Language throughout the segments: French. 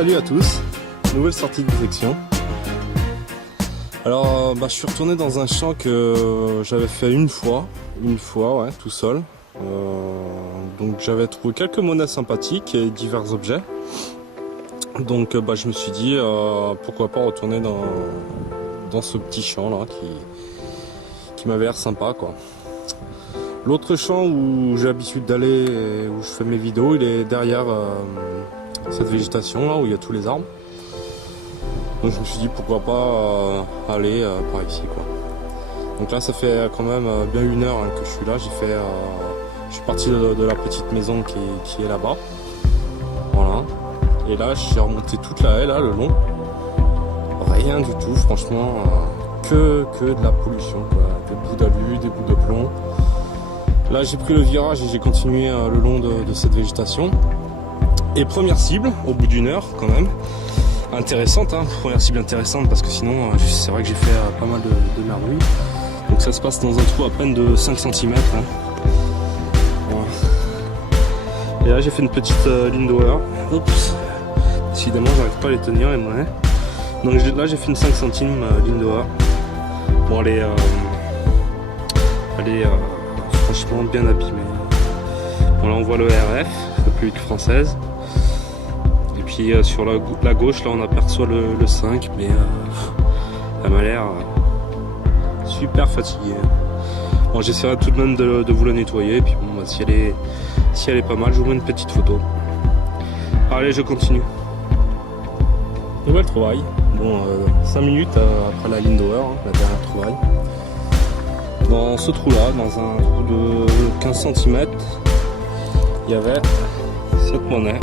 Salut à tous, nouvelle sortie de section. Alors je suis retourné dans un champ que j'avais fait une fois ouais, tout seul. Donc j'avais trouvé quelques monnaies sympathiques et divers objets. Donc je me suis dit pourquoi pas retourner dans ce petit champ là qui m'avait l'air sympa quoi. L'autre champ où j'ai l'habitude d'aller et où je fais mes vidéos, il est derrière cette végétation là où il y a tous les arbres. Donc je me suis dit pourquoi pas aller par ici quoi. Donc là ça fait quand même bien 1 heure que je suis là. Je suis parti de la petite maison qui est là-bas. Voilà. Et là je suis remonté toute la haie là le long. Rien du tout franchement. Que de la pollution quoi. Des bouts d'alu, des bouts de plomb. Là j'ai pris le virage et j'ai continué le long de cette végétation. Et première cible au bout d'1 heure quand même. Intéressante, hein, première cible intéressante parce que sinon c'est vrai que j'ai fait pas mal de merdouilles. Donc ça se passe dans un trou à peine de 5 cm. Hein. Voilà. Et là j'ai fait une petite ligne d'hover. Oups. Décidément j'arrive pas à les tenir les monnaies. Donc là j'ai fait une 5 centimes ligne d'hover. Bon elle est franchement bien abîmée. Bon là on voit le RF, République française. Et puis sur la gauche là on aperçoit le 5 mais elle m'a l'air super fatiguée. Bon j'essaierai tout de même de vous la nettoyer et puis bon si elle est pas mal je vous mets une petite photo. Allez je continue. Nouvelle trouvaille. Bon 5 minutes après la ligne d'hover, hein, la dernière trouvaille. Dans ce trou là, dans un trou de 15 cm, il y avait cette monnaie.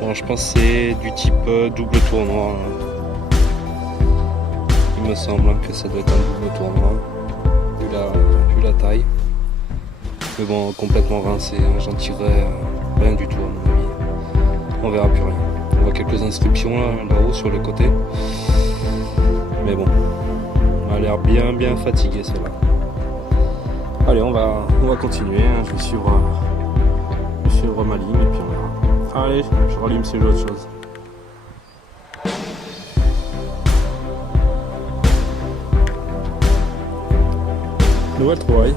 Bon, je pense que c'est du type double tournoi. Il me semble que ça doit être un double tournoi, vu la taille. Mais bon, complètement rincé, hein, j'en tirerai rien du tout à mon avis. On verra plus rien. On voit quelques inscriptions là-haut sur le côté. Mais bon, on a l'air bien fatigué celle-là. Allez, on va continuer, hein. Je vais suivre ma ligne et puis on verra. Allez, je rallume ces autres choses. Nouvelle trouvaille.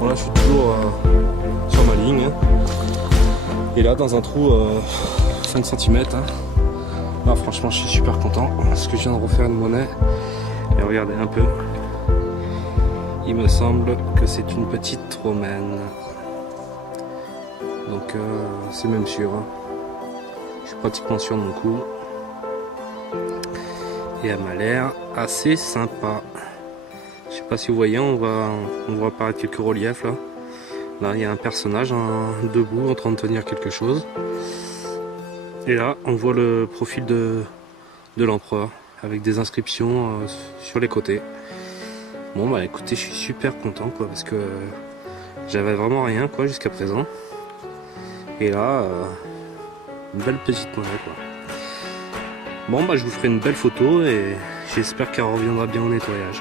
Bon là je suis toujours sur ma ligne. Hein. Et là dans un trou 5 cm. Hein. Là franchement je suis super content parce que je viens de refaire une monnaie. Et regardez un peu. Il me semble que c'est une petite romaine. Donc c'est même sûr. Hein. Je suis pratiquement sur mon coup. Et elle m'a l'air assez sympa. Je sais pas si vous voyez, on voit apparaître quelques reliefs là. Là il y a un personnage debout en train de tenir quelque chose. Et là on voit le profil de l'empereur avec des inscriptions sur les côtés. Bon bah écoutez, je suis super content quoi parce que j'avais vraiment rien quoi jusqu'à présent. Et là, une belle petite monnaie quoi. Bon bah je vous ferai une belle photo et j'espère qu'elle reviendra bien au nettoyage.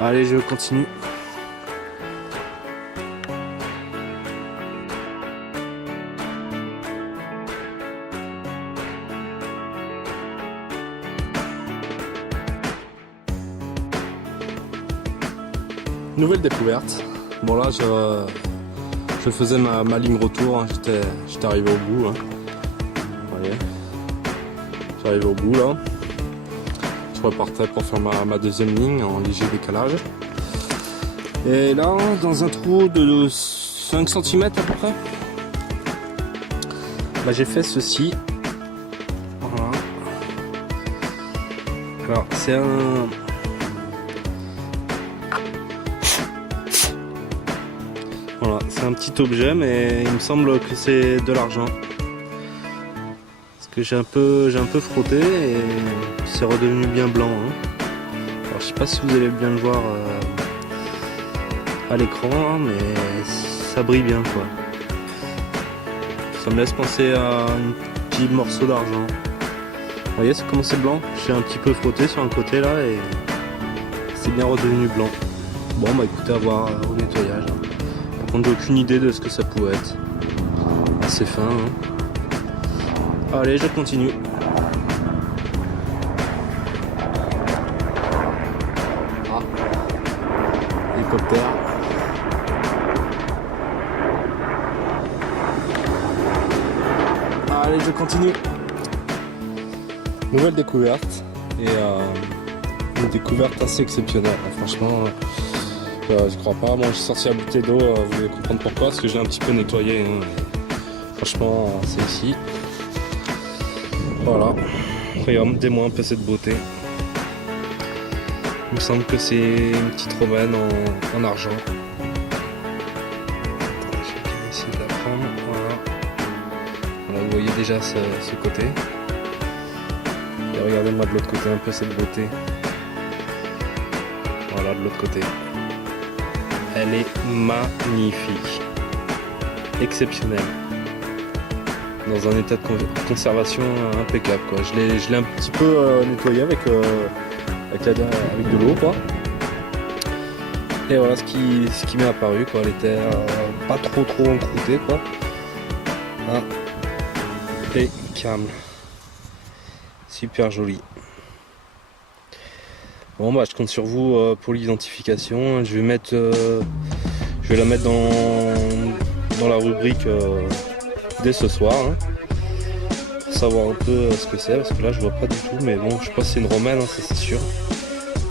Allez je continue. Nouvelle découverte. Bon là je faisais ma ligne retour, hein. J'étais arrivé au bout. Hein. Vous voyez. J'arrive au bout là. Je repartais pour faire ma deuxième ligne en léger décalage. Et là dans un trou de 5 cm à peu près. J'ai fait ceci. Voilà. Alors c'est un. Voilà, c'est un petit objet, mais il me semble que c'est de l'argent. Parce que j'ai un peu frotté et c'est redevenu bien blanc. Hein. Alors je sais pas si vous allez bien le voir à l'écran, hein, mais ça brille bien quoi. Ça me laisse penser à un petit morceau d'argent. Vous voyez, c'est comment c'est blanc. J'ai un petit peu frotté sur un côté là et c'est bien redevenu blanc. Bon bah écoutez, à voir au nettoyage. Hein. Par contre j'ai aucune idée de ce que ça pouvait être. Assez fin. Hein. Allez, je continue. Ah. Hélicoptère. Allez, je continue. Nouvelle découverte. Et une découverte assez exceptionnelle. Franchement, je crois pas. Moi, je suis sorti à bouteille d'eau. Vous allez comprendre pourquoi. Parce que j'ai un petit peu nettoyé. Hein. Franchement, c'est ici. Voilà. Regardez-moi un peu cette beauté. Il me semble que c'est une petite romaine en argent. Je vais essayer de la prendre. Voilà. Voilà, vous voyez déjà ce côté. Et regardez-moi de l'autre côté un peu cette beauté. Voilà, de l'autre côté. Elle est magnifique. Exceptionnelle. Dans un état de conservation impeccable, quoi. Je l'ai un petit peu nettoyé avec de l'eau, quoi. Et voilà ce qui m'est apparu, quoi. Elle était pas trop encroûtée, quoi. Impeccable. Super jolie. Bon bah je compte sur vous pour l'identification. Je vais la mettre dans la rubrique dès ce soir, hein, pour savoir un peu ce que c'est, parce que là je vois pas du tout, mais bon je pense que c'est une romaine, hein, ça c'est sûr.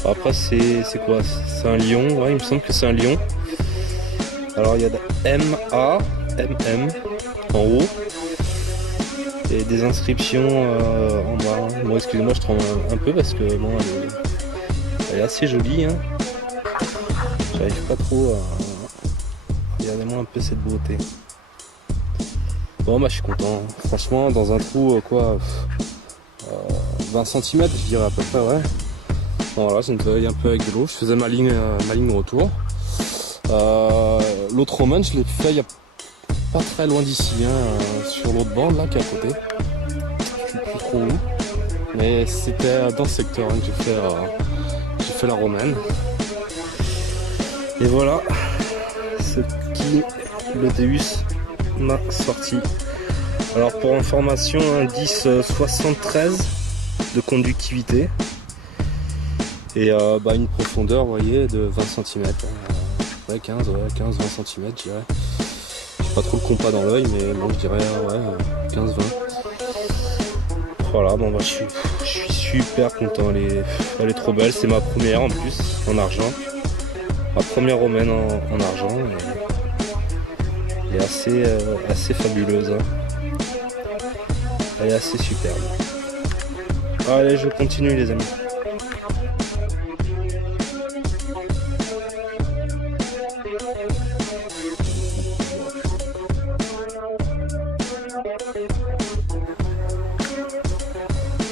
Après c'est quoi? C'est un lion, ouais, il me semble que c'est un lion. Alors il y a M-A-M-M en haut et des inscriptions en bas. Bon excusez-moi, je tremble un peu parce que bon, elle est assez jolie, hein. J'arrive pas trop à... Regardez-moi un peu cette beauté. Bon bah je suis content, franchement dans un trou 20 cm je dirais à peu près, ouais. Bon, voilà, j'ai nettoyé un peu avec de l'eau, je faisais ma ligne de retour. L'autre romaine je l'ai fait il y a pas très loin d'ici, hein, sur l'autre bande là qui est à côté. Je sais plus trop où, mais c'était dans ce secteur, hein, que j'ai fait la romaine. Et voilà ce qui le Deus m'a sorti. Alors pour information, un 10,73 de conductivité et une profondeur, vous voyez, de 20 cm. Ouais, 15-20 cm je dirais. J'ai pas trop le compas dans l'œil, mais bon je dirais ouais, 15-20. Voilà, bon bah je suis super content, elle est trop belle, c'est ma première en plus en argent. Ma première romaine en argent. Elle est assez fabuleuse, hein. Elle est assez superbe. Allez, je continue les amis.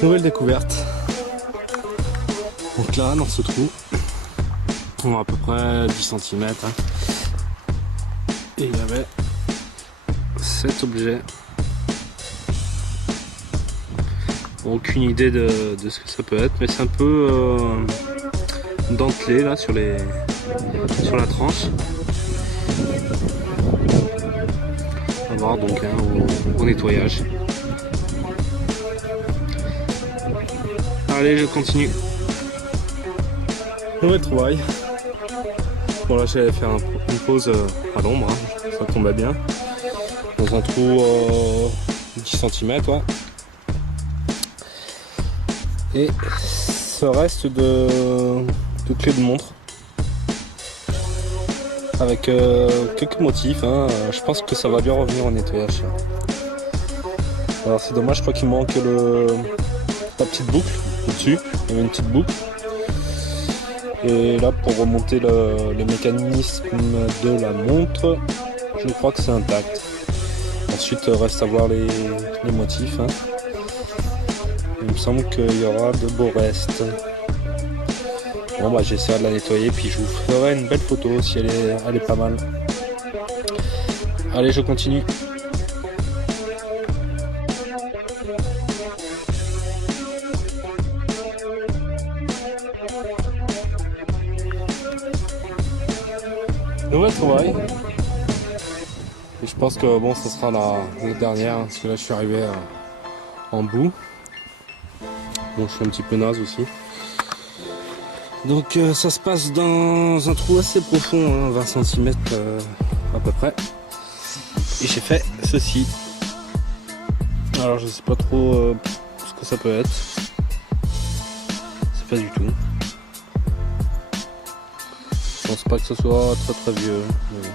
Nouvelle découverte. Donc là, dans ce trou, on a à peu près 10 cm. Hein. Et il y avait cet objet. Bon, aucune idée de ce que ça peut être, mais c'est un peu dentelé là sur la tranche. On va voir donc hein, au nettoyage. Allez, je continue. Nouvelle trouvaille. Bon là j'allais faire une pause à l'ombre, hein. Ça tombait bien. Dans un trou 10 cm, ouais. Et ce reste de clé de montre. Avec quelques motifs, hein. Je pense que ça va bien revenir en nettoyage. Alors c'est dommage, je crois qu'il manque la petite boucle au-dessus. Il y avait une petite boucle. Et là pour remonter le mécanisme de la montre, je crois que c'est intact. Ensuite reste à voir les motifs, hein. Il me semble qu'il y aura de beaux restes. Bon bah j'essaierai de la nettoyer puis je vous ferai une belle photo si elle est pas mal. Allez, je continue. Nouvelle trouvaille. Et je pense que bon, ça sera la dernière, hein, parce que là je suis arrivé en bout. Bon, je suis un petit peu naze aussi. Donc ça se passe dans un trou assez profond, hein, 20 cm à peu près. Et j'ai fait ceci. Alors je sais pas trop ce que ça peut être. C'est pas du tout. Je pense pas que ce soit très vieux. Mais bon.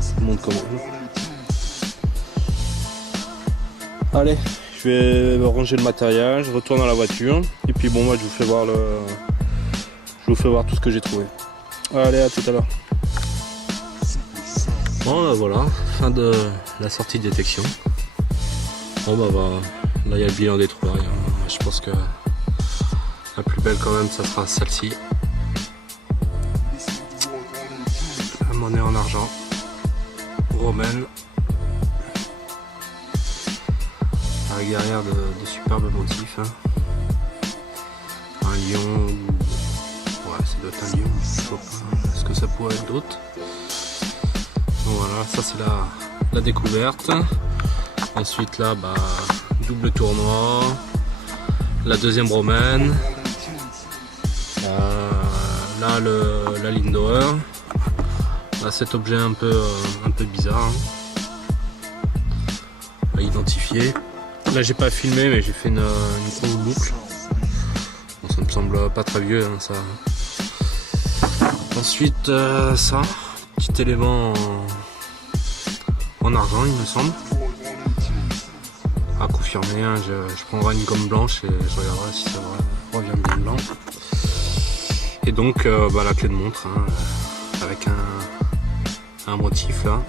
Ça montre comment. Allez, je vais ranger le matériel, je retourne à la voiture. Et puis bon, moi je vous fais voir tout ce que j'ai trouvé. Allez, à tout à l'heure. Bon bah voilà, fin de la sortie de détection. Bon bah, là il y a le bilan des trouvailles. Je pense que la plus belle quand même ça sera celle-ci. La monnaie en argent romaine. Avec derrière de superbes motifs. Hein. Un lion ou... Ouais, ça doit être un lion, je sais pas. Est-ce que ça pourrait être d'autres? Bon, voilà, ça c'est la découverte. Ensuite là, bah, double tournoi. La deuxième romaine. Là, la Lindauer. Là, cet objet un peu bizarre. Hein. À identifier. Là, j'ai pas filmé, mais j'ai fait une grosse boucle. Bon, ça me semble pas très vieux, hein, ça. Ensuite, ça, petit élément en argent, il me semble. À confirmer, hein, je prendrai une gomme blanche et je regarderai si ça revient bien blanc. Et donc, bah, la clé de montre, hein, avec un motif là,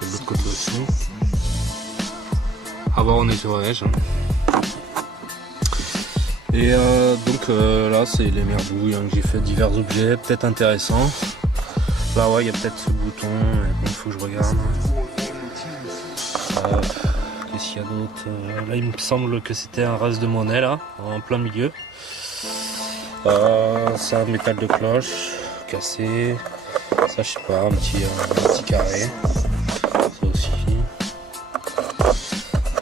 de l'autre côté aussi. À voir au nettoyage. Hein. Et donc là, c'est les merdouilles hein, que j'ai fait, divers objets, peut-être intéressants. Là, ouais, il y a peut-être ce bouton, mais bon, faut que je regarde. Qu'est-ce qu'il y a d'autre? Là, il me semble que c'était un reste de monnaie, là, en plein milieu. Ça, métal de cloche, cassé. Ça, je sais pas, un petit carré. Ça aussi.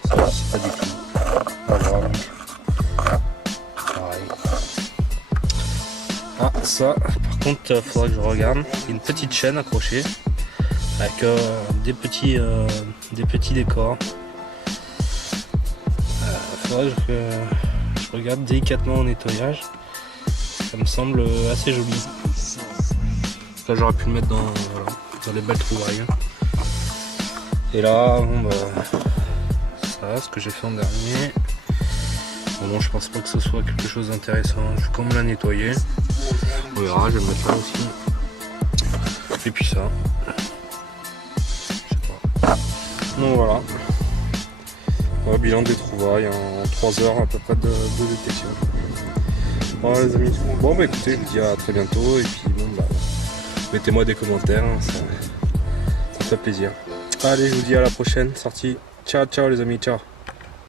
Ça, je sais pas du tout. Pas grave. Pareil. Ah, ça, par contre, faudrait que je regarde. Il y a une petite chaîne accrochée avec des petits décors. Faudrait que je regarde délicatement au nettoyage. Ça me semble assez joli. Là, j'aurais pu le mettre dans les belles trouvailles. Et là, bon, bah, ça, ce que j'ai fait en dernier. Bon, je pense pas que ce soit quelque chose d'intéressant. Je vais quand même la nettoyer. On verra, je vais le mettre là aussi. Et puis ça. Je sais pas. Donc voilà. Voilà, bilan des trouvailles en 3 heures à peu près de détection. Voilà les amis. Bon bah écoutez, je vous dis à très bientôt et puis bon bah mettez-moi des commentaires, hein, ça fait plaisir. Allez, je vous dis à la prochaine sortie. Ciao ciao les amis, ciao.